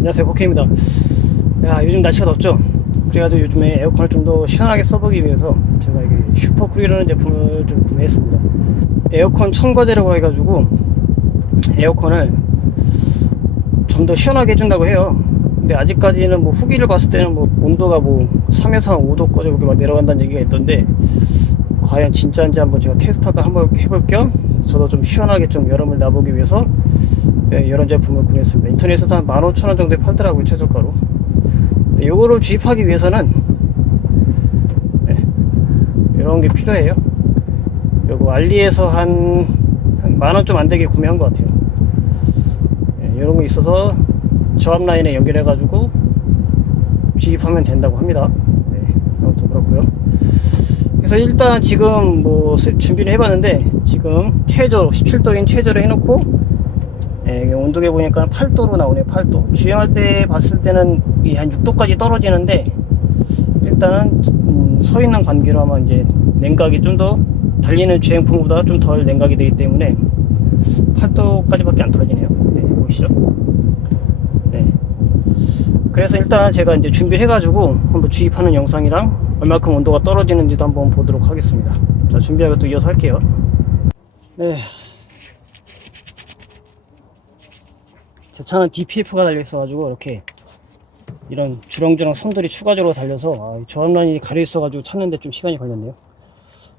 안녕하세요 포케입니다. 야 요즘 날씨가 덥죠? 그래가지고 요즘에 에어컨을 좀 더 시원하게 써보기 위해서 제가 이게 슈퍼쿨이라는 제품을 좀 구매했습니다. 에어컨 첨가제라고 해가지고 에어컨을 좀 더 시원하게 해준다고 해요. 근데 아직까지는 뭐 후기를 봤을 때는 뭐 온도가 뭐 3에서 한 5도까지 그렇게 막 내려간다는 얘기가 있던데 과연 진짜인지 한번 제가 테스트하다 한번 해볼 겸 저도 좀 시원하게 좀 여름을 나보기 위해서 네, 이런 제품을 구매했습니다. 인터넷에서 한 15,000원 정도에 팔더라고요, 최저가로. 요거를 주입하기 위해서는 네, 이런 게 필요해요. 요거 알리에서 한, 한 만원 좀 안 되게 구매한 것 같아요. 네, 이런 거 있어서 저압 라인에 연결해가지고 주입하면 된다고 합니다. 네, 아무튼 그렇고요. 그래서 일단 지금 뭐 세- 준비를 해봤는데 지금 최저로 17도인 최저로 해놓고 예, 온도계 보니까 8도로 나오네요 8도. 주행할 때 봤을 때는 이한 6도까지 떨어지는데 일단은 음, 서 있는 관계로 하면 이제 냉각이 좀 더 달리는 주행풍보다 좀 덜 냉각이 되기 때문에 8도까지 밖에 안 떨어지네요. 네, 보이시죠? 네. 그래서 일단 제가 이제 준비를 해가지고 한번 주입하는 영상이랑 얼마큼 온도가 떨어지는지도 한번 보도록 하겠습니다. 자, 준비하고 또 이어서 할게요. 네. 제 차는 DPF가 달려 있어가지고 이렇게 이런 주렁주렁 선들이 추가적으로 달려서 아, 저압 라인이 가려 있어가지고 찾는데 좀 시간이 걸렸네요.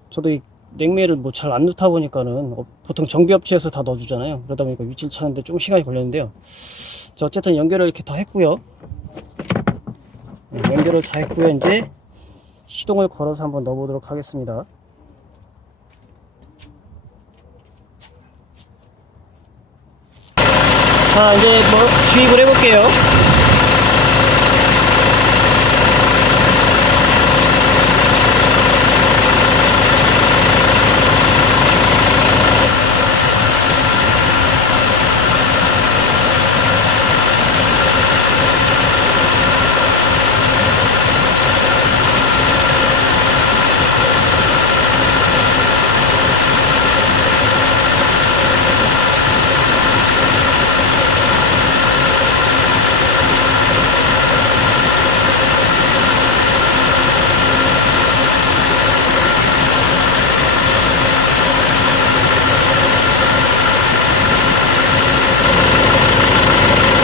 저도 이 냉매를 뭐 잘 안 넣다 보니까는 어, 보통 정비업체에서 다 넣어주잖아요. 그러다 보니까 위치를 찾는데 좀 시간이 걸렸는데요. 자, 어쨌든 연결을 이렇게 다 했고요. 네, 연결을 다 했고요. 이제 시동을 걸어서 한번 넣어보도록 하겠습니다. 자, 이제 뭐 주입을 해볼게요.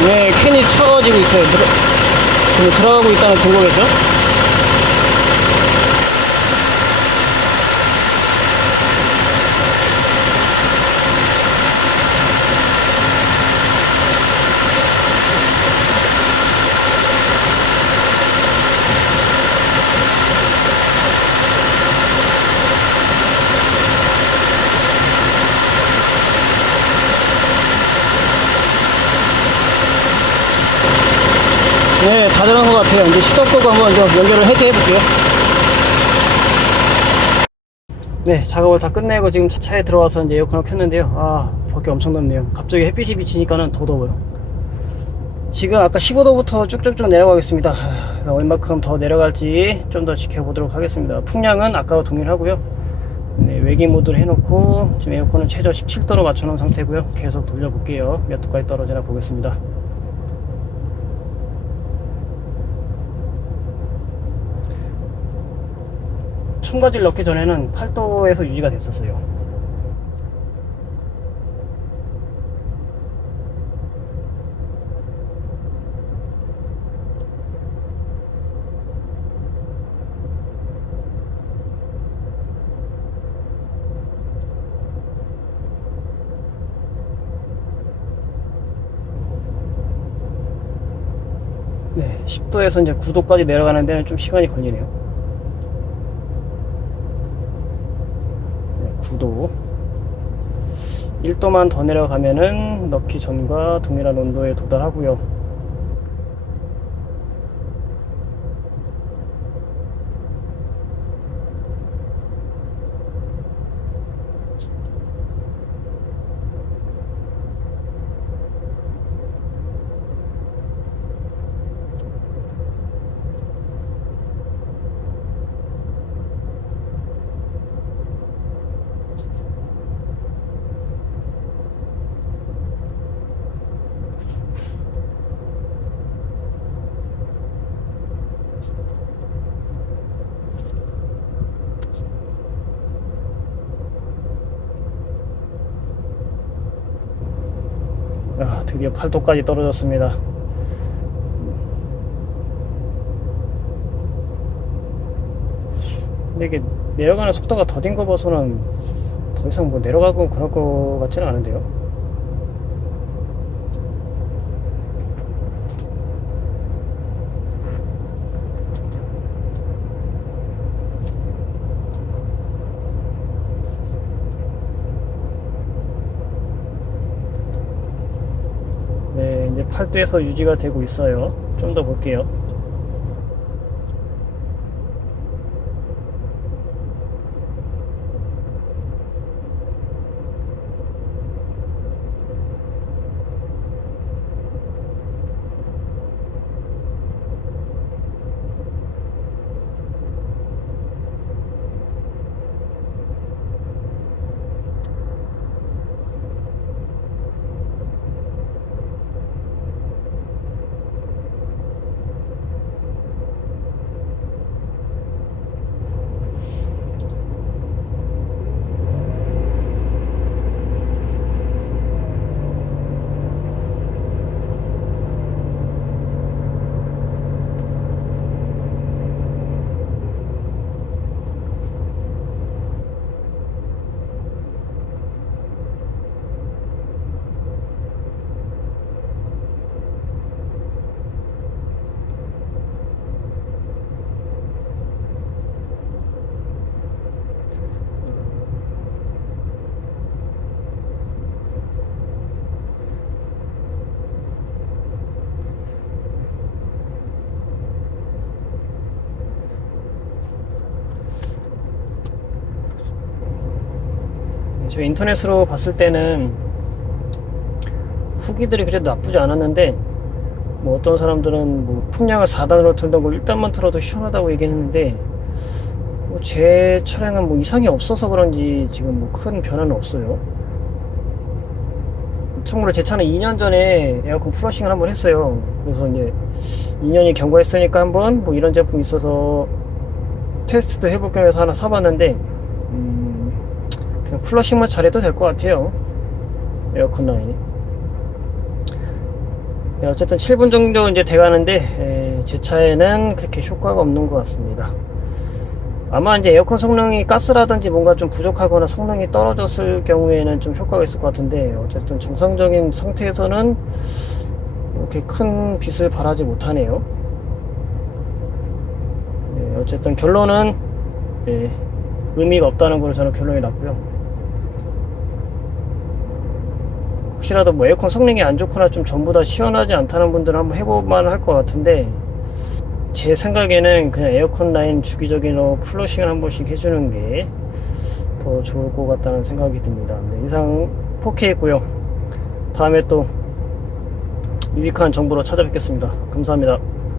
네, 캔이 차가지고 있어요. 들어, 그 들어가고 있다는 증거겠죠? 네, 다 들어간 것 같아요. 이제 끄고 한번 좀 연결을 해제 해 볼게요. 네, 작업을 다 끝내고 지금 차- 차에 들어와서 이제 에어컨을 켰는데요. 아, 밖에 엄청 덥네요. 갑자기 햇빛이 비치니까는 더 더워요. 지금 아까 15도부터 쭉쭉쭉 내려가겠습니다. 하, 얼마큼 더 내려갈지 좀 더 지켜보도록 하겠습니다. 풍량은 아까와 동일하고요. 네, 외기 모드를 해놓고 지금 에어컨은 최저 17도로 맞춰놓은 상태고요. 계속 돌려볼게요. 몇 도까지 떨어지나 보겠습니다. 첨가지를 넣기 전에는 8도에서 유지가 됐었어요. 네, 10도에서 이제 9도까지 내려가는 데는 좀 시간이 걸리네요. 네, 9도 1도만 더 내려가면은 넣기 전과 동일한 온도에 도달하고요 드디어 8도까지 떨어졌습니다. 근데 이게 내려가는 속도가 더딘 거 봐서는 더 이상 뭐 내려가고 그럴 것 같지는 않은데요. 네, 이제 8도에서 유지가 되고 있어요. 좀 더 볼게요. 제가 인터넷으로 봤을 때는 후기들이 그래도 나쁘지 않았는데 뭐 어떤 사람들은 뭐 풍량을 4단으로 틀던 걸 1단만 틀어도 시원하다고 얘기했는데 뭐 제 차량은 뭐 이상이 없어서 그런지 지금 뭐 큰 변화는 없어요. 참고로 제 차는 2년 전에 에어컨 플러싱을 한번 했어요. 그래서 이제 2년이 경과했으니까 한번 뭐 이런 제품 있어서 테스트도 해볼 겸해서 하나 사봤는데 플러싱만 잘해도 될 것 같아요. 에어컨 라인이. 네, 어쨌든 7분 정도 이제 돼가는데 에, 제 차에는 그렇게 효과가 없는 것 같습니다. 아마 이제 에어컨 성능이 가스라든지 뭔가 좀 부족하거나 성능이 떨어졌을 경우에는 좀 효과가 있을 것 같은데 어쨌든 정상적인 상태에서는 이렇게 큰 빛을 발하지 못하네요. 네, 어쨌든 결론은 네, 의미가 없다는 걸로 저는 결론이 났고요. 혹시라도 뭐 에어컨 성능이 안 좋거나 좀 전부 다 시원하지 않다는 분들은 한번 해볼만 할 것 같은데 제 생각에는 그냥 에어컨 라인 주기적인 플러싱을 한 번씩 해주는 게 더 좋을 것 같다는 생각이 듭니다. 네, 이상 4K고요. 다음에 또 유익한 정보로 찾아뵙겠습니다. 감사합니다.